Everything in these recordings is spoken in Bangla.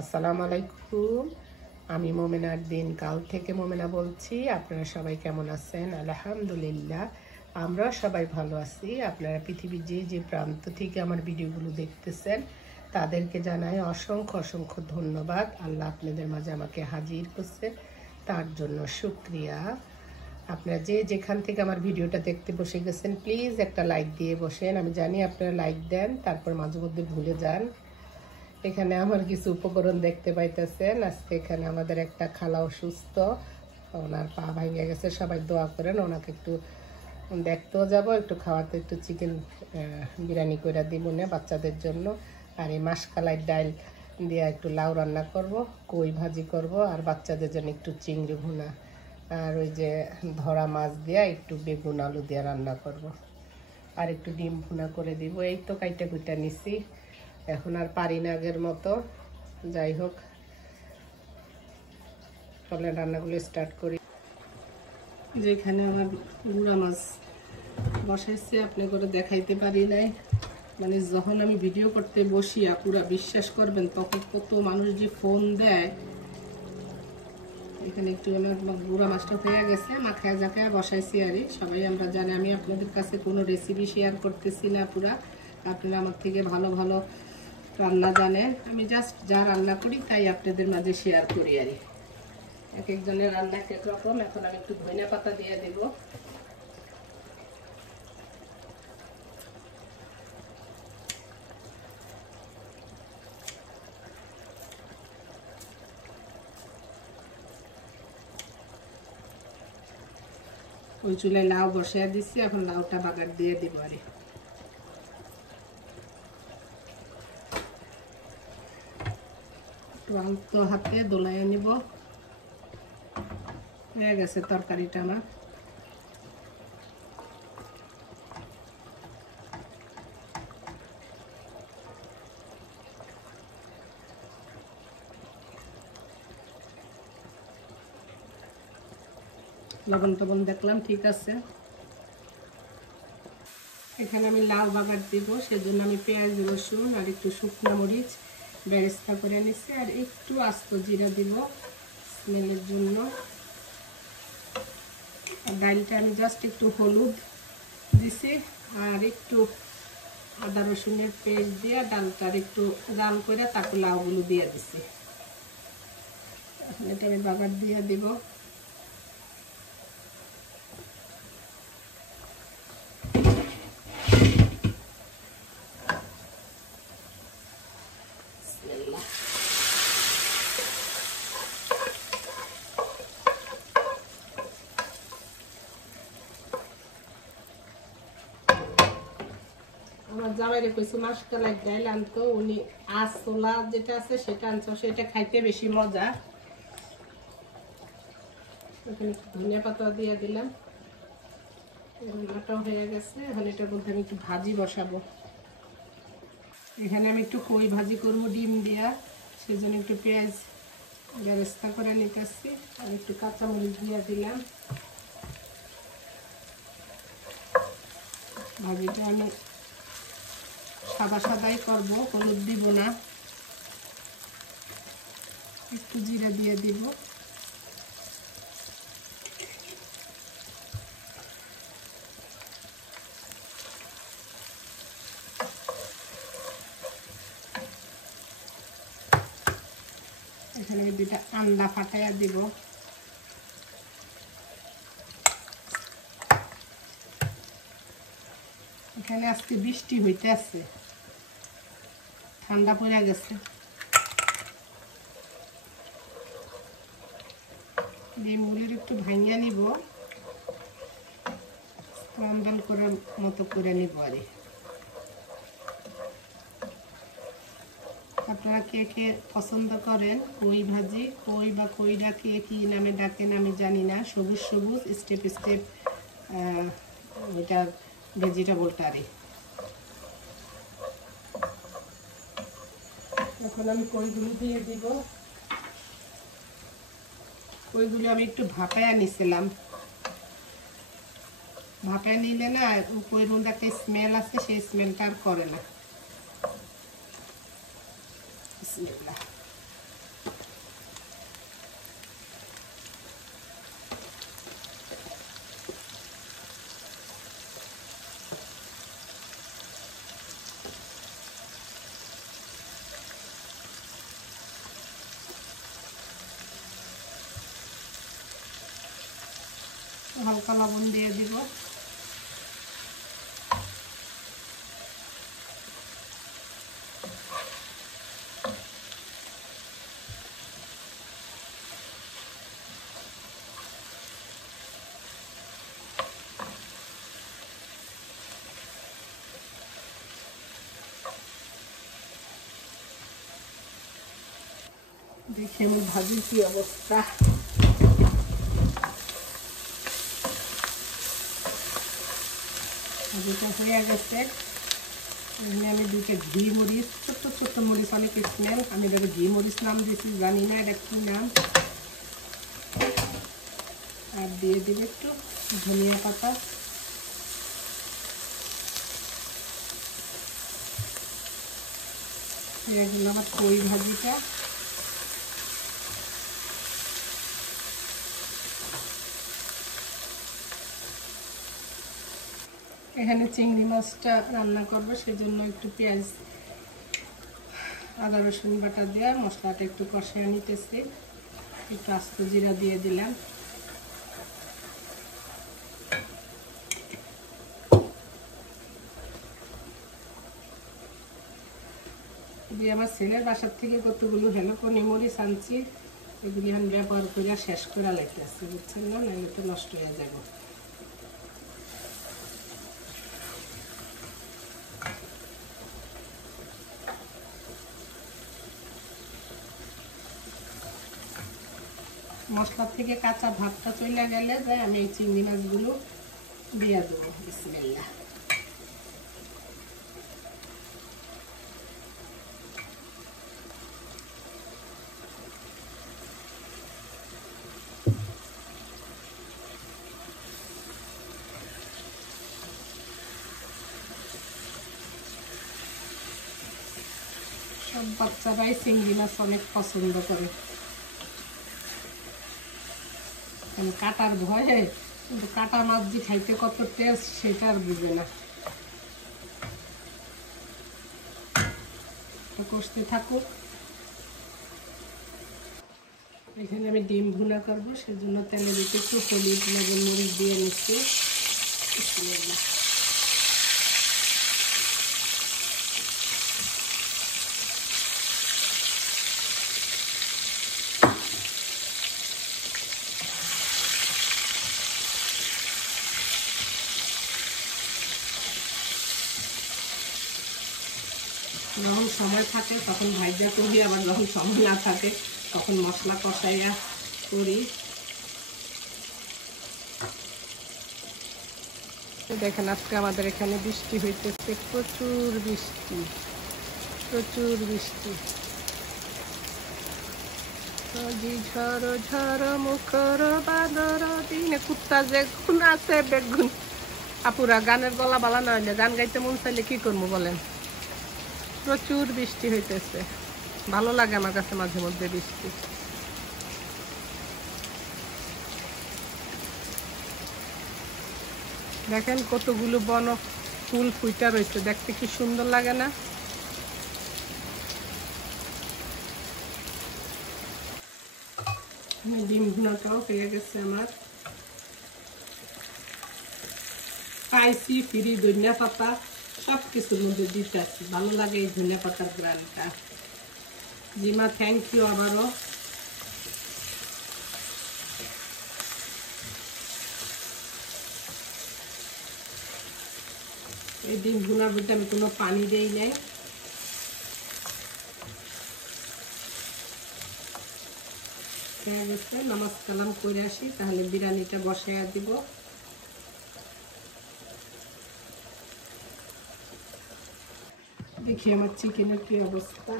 আসসালামু আলাইকুম। আমি মোমেনার দিন কাল থেকে মোমেনা বলছি। আপনারা সবাই কেমন আছেন? আলহামদুলিল্লাহ, আমরা সবাই ভালো আছি। আপনারা পৃথিবীর যে প্রান্ত থেকে আমার ভিডিওগুলো দেখতেছেন তাদেরকে জানাই অসংখ্য অসংখ্য ধন্যবাদ। আল্লাহ আপনাদের মাঝে আমাকে হাজির করছে, তার জন্য শুকরিয়া। আপনারা যেখান থেকে আমার ভিডিওটা দেখতে বসে গেছেন, প্লিজ একটা লাইক দিয়ে বসেন। আমি জানি আপনারা লাইক দেন, তারপর মাঝে মধ্যে ভুলে যান। এখানে আমার কিছু উপকরণ দেখতে পাইতেছেন। আজকে এখানে আমাদের একটা খালা অসুস্থ, ওনার পা ভেঙে গেছে। সবাই দোয়া করেন, ওনাকে একটু দেখতেও যাব, একটু খাওয়াতে, একটু চিকেন বিরিয়ানি করে দিব না বাচ্চাদের জন্য। আর এই মাসকালাই ডাল দিয়ে একটু লাউ রান্না করব, কই ভাজি করব, আর বাচ্চাদের জন্য একটু চিংড়ি ভুনা, আর ওই যে ধরা মাছ দিয়ে একটু বেগুন আলু দিয়ে রান্না করব, আর একটু ডিম ভুনা করে দিব। এই তো কাইটা কুইটা নিছি, এখন আর পারি না আগের মতো। যাই হোক, চলে রান্নাগুলো স্টার্ট করি। যেখানে আমার গুঁড়া মাছ বসাইছে, আপনি করে দেখাইতে পারি নাই। মানে যখন আমি ভিডিও করতে বসি, পুরা বিশ্বাস করবেন তখন কত মানুষ যে ফোন দেয়। এখানে একটু আমার গুঁড়া মাছটা হয়ে গেছে, মাখায় জাকায় বসাইছি। আর সবাই আমরা জানি আমি আপনাদের কাছে কোনো রেসিপি শেয়ার করতেছি না। পুরা আপনারা আমার থেকে ভালো ভালো রান্না জানেন। আমি জাস্ট যা রান্না করি তাই আপনাদের মাঝে শেয়ার করি। আর এক একজনের রান্না এক এক রকম। এখন আমি একটু ধনিয়া পাতা দিয়ে দেব। ওই চুলায় লাউ বসিয়ে দিচ্ছি, এখন লাউটা বাগার দিয়ে দিব। আর একটু আলতো হাতে দোলাইয়ে নিব। হয়ে গেছে তরকারিটা আমার। লবণ টবণ দেখলাম ঠিক আছে। এখানে আমি লাউ বাগার দিব, সেজন্য আমি পেঁয়াজ রসুন আর একটু শুকনো মরিচ বেরেস্তা করে নিচ্ছি, আর একটু আস্ত জিরা দিব স্মেলের জন্য। আর ডালটা আমি জাস্ট একটু হলুদ দিছি, আর একটু আদা রসুনের পেস্ট দিয়ে ডালটার একটু জাল করে তারপর লাউগুলো দিয়ে দিছি। এখন এটা আমি বাগার দিয়ে দিব। আমার জামাইরে কইছি মাসকালাই ডাল আনতো, উনি আসলা যেটা আছে সেটা আনছো, সেটা খাইতে বেশি মজা। এখানে ধনিয়া পাতা দিয়ে দিলাম। রান্নাটাও হয়ে গেছে। এখন এটার মধ্যে আমি একটু ভাজি বসাবো। এখানে আমি একটু কই ভাজি করবো ডিম দিয়া, সেজন্য একটু পেঁয়াজ বেরেস্তা করে নিতেছি, আর একটু কাঁচামরিচ দিয়ে দিলাম। ভাজিটা আমি সাদা সাদাই করবো, হলুদ দিব না। একটু জিরা দিয়ে দিব। এখানে দুটা আন্ডা ফাটাইয়া দিব। এখানে আজকে বৃষ্টি হইতে আছে, ঠান্ডা পড়ে গেছে। ডিমগুলির একটু ভাঙিয়ে নিব, স্ক্রাম্বল করার মতো করে নিব। আর আপনারা কে কে পছন্দ করেন কই ভাজি? কই বা কই ডাকে কি নামে ডাকেন আমি জানি না। সবুজ সবুজ স্টেপ স্টেপ ওইটা ভেজিটেবলটারে। এখন আমি কইগুলো দিয়ে দিব। কইগুলো আমি একটু ভাপায়া নিছিলাম। ভাপায়া নিলে না কইর মধ্যে একটা স্মেল আছে, সেই স্মেলটা আর করে না। বিসমিল্লাহ। হালকা লবণ দিয়ে দিব। দেখি আমার ভাজির কি অবস্থা। ভাজিটা হয়ে গেছে। আমি দুটো ঘি মরিচ, ছোট্ট ছোট্ট মরিচ, অনেক স্মেল, আমি এটাকে ঘি মরিচ নাম দিয়েছি, জানি না এটা কি নাম। আর দিয়ে দিবে একটু ধনিয়া পাতা। এগুলো আমার কই ভাজিটা। এখানে চিংড়ি মাছটা রান্না করবো, সেজন্য একটু পেঁয়াজ আদা রসুন বাটা দিয়ে মশলাটা একটু কষিয়ে নিতেছি। একটু আস্ত জিরা দিয়ে দিলাম। দিয়ে আমার ছেলের বাসার থেকে কতগুলো হেলোকনি মরিচ আনছি, এগুলি আমি ব্যবহার করে শেষ করে লাইতেছি, বুঝছেন না, নাহলে তো নষ্ট হয়ে যাবে। মশলা থেকে কাঁচা ভাতটা চলে গেলে যাই আমি এই চিংড়ি মাছগুলো দিয়ে দেবো। বিসমিল্লাহ। সব বাচ্চারাই চিংড়ি মাছ অনেক পছন্দ করে, কাটার ভয়ে, কিন্তু কাটা মাছ যে খাইতে কত টেস্ট সেটা আর বুঝে না। কষতে থাকুক। এখানে আমি ডিম ভুনা করবো, সেজন্য তেলে দিতে একটু হলুদ লবণ মরিচ দিয়ে নিচ্ছি। যখন সময় থাকে তখন ভাজা করি, আবার যখন সময় না থাকে তখন মশলা কষাইয়া করি। দেখেন আজকে আমাদের এখানে বৃষ্টি হইতেছে, প্রচুর বৃষ্টি, প্রচুর বৃষ্টি। ঝড় ঝড় মুখর বাদর দিনে কুত্তা যে গুণ আছে বেগুন। আপুরা গানের গলা বালা না হইলে গান গাইতে মন চাইলে কি করবো বলেন? প্রচুর বৃষ্টি হইতেছে, ভালো লাগে আমার কাছে মাঝে মধ্যে বৃষ্টি। দেখেন কতগুলো বন ফুল ফুইটা রয়েছে, দেখতে কি সুন্দর লাগে না? ডিম ভুনাটাও পেয়ে গেছে আমার। পাইছি ফ্রি ধনিয়া পাতা, সব কিছুর মধ্যে দিতে আছে, ভালো লাগে এই ধনিয়া পাতার গ্রানটা। জিমা থ্যাংক ইউ আবারও। এই ডিম ভুনার মধ্যে আমি কোনো পানি দেই নাই। নামাজ কালাম করে আসি, তাহলে বিরিয়ানিটা বসাইয়া দিব। দেখি আমার চিকেনের কি অবস্থা।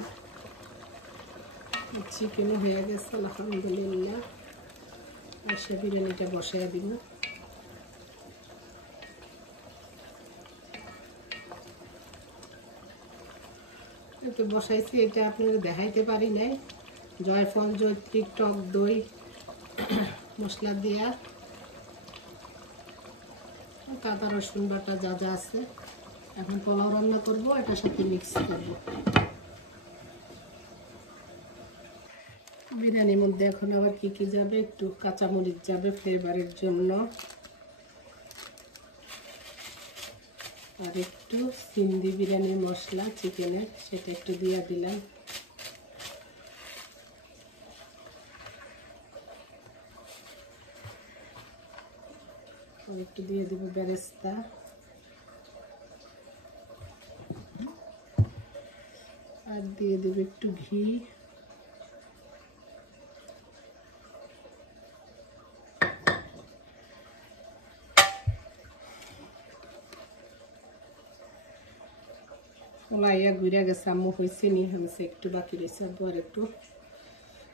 চিকেন হয়ে গেছে আলহামদুলিল্লাহ। আর সে বিরিয়ানিটা বসাইয়া দিব। তো বসাইছি, এটা আপনারা দেখাইতে পারি নাই। জয়ফল, জয়ত্রী, টক দই মশলা দিয়া, আদা রসুন বাটা যা যা আছে। এখন পোলাও রান্না করবো, এটার সাথে মিক্স করবো। বিরিয়ানির মধ্যে এখন আবার কি কি যাবে, একটু কাঁচামরিচ যাবে ফ্লেভারের জন্য, আর একটু সিন্ধি বিরিয়ানির মশলা চিকেনের, সেটা একটু দিয়ে দিলাম। আর একটু দিয়ে দেব বেরেস্তা, আর দিয়ে দেব একটু ঘি। ওলাইয়া ঘুরে গেছে, আম্মু হয়েছে নি হয়েছে, একটু বাকি রয়েছে। আর একটু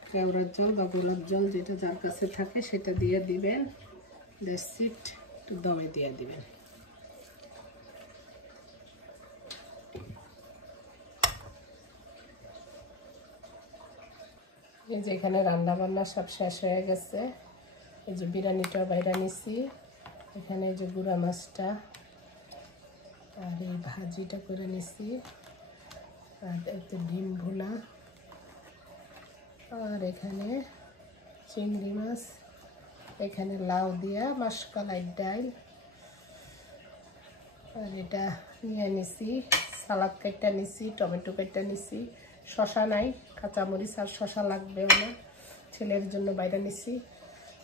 কেওড়ার জল বা গোলাপ জল যেটা যার কাছে থাকে সেটা দিয়ে দিবেন। দ্যাটস ইট, একটু দমে দিয়ে দিবেন। এই যে এখানে রান্না বান্না সব শেষ হয়ে গেছে। এই যে বিরিয়ানিটা বাইরে নিছি, এখানে এই যে গুঁড়া মাছটা আর এই ভাজিটা করে নিছি, আর একটু ডিম ভুনা, আর এখানে চিংড়ি মাছ, এখানে লাউ দিয়া মাসকলাই ডাল, আর এটা নিয়ে নিছি সালাদ কাটটা নিছি, টমেটো কাটটা নিছি, শশা নাই, কাঁচামরিচ আর শশা লাগবেও না, ছেলের জন্য বাইরে নিছি।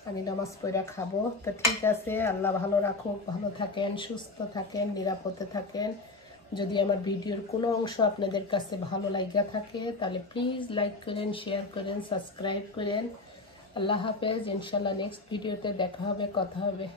আমি নামাজ পড়া খাবো। তো ঠিক আছে, আল্লাহ ভালো রাখুক, ভালো থাকেন, সুস্থ থাকেন, নিরাপদে থাকেন। যদি আমার ভিডিওর কোনো অংশ আপনাদের কাছে ভালো লাগা থাকে তাহলে প্লিজ লাইক করেন, শেয়ার করেন, সাবস্ক্রাইব করেন। আল্লাহ হাফেজ। ইনশাল্লাহ নেক্সট ভিডিওতে দেখা হবে, কথা হবে।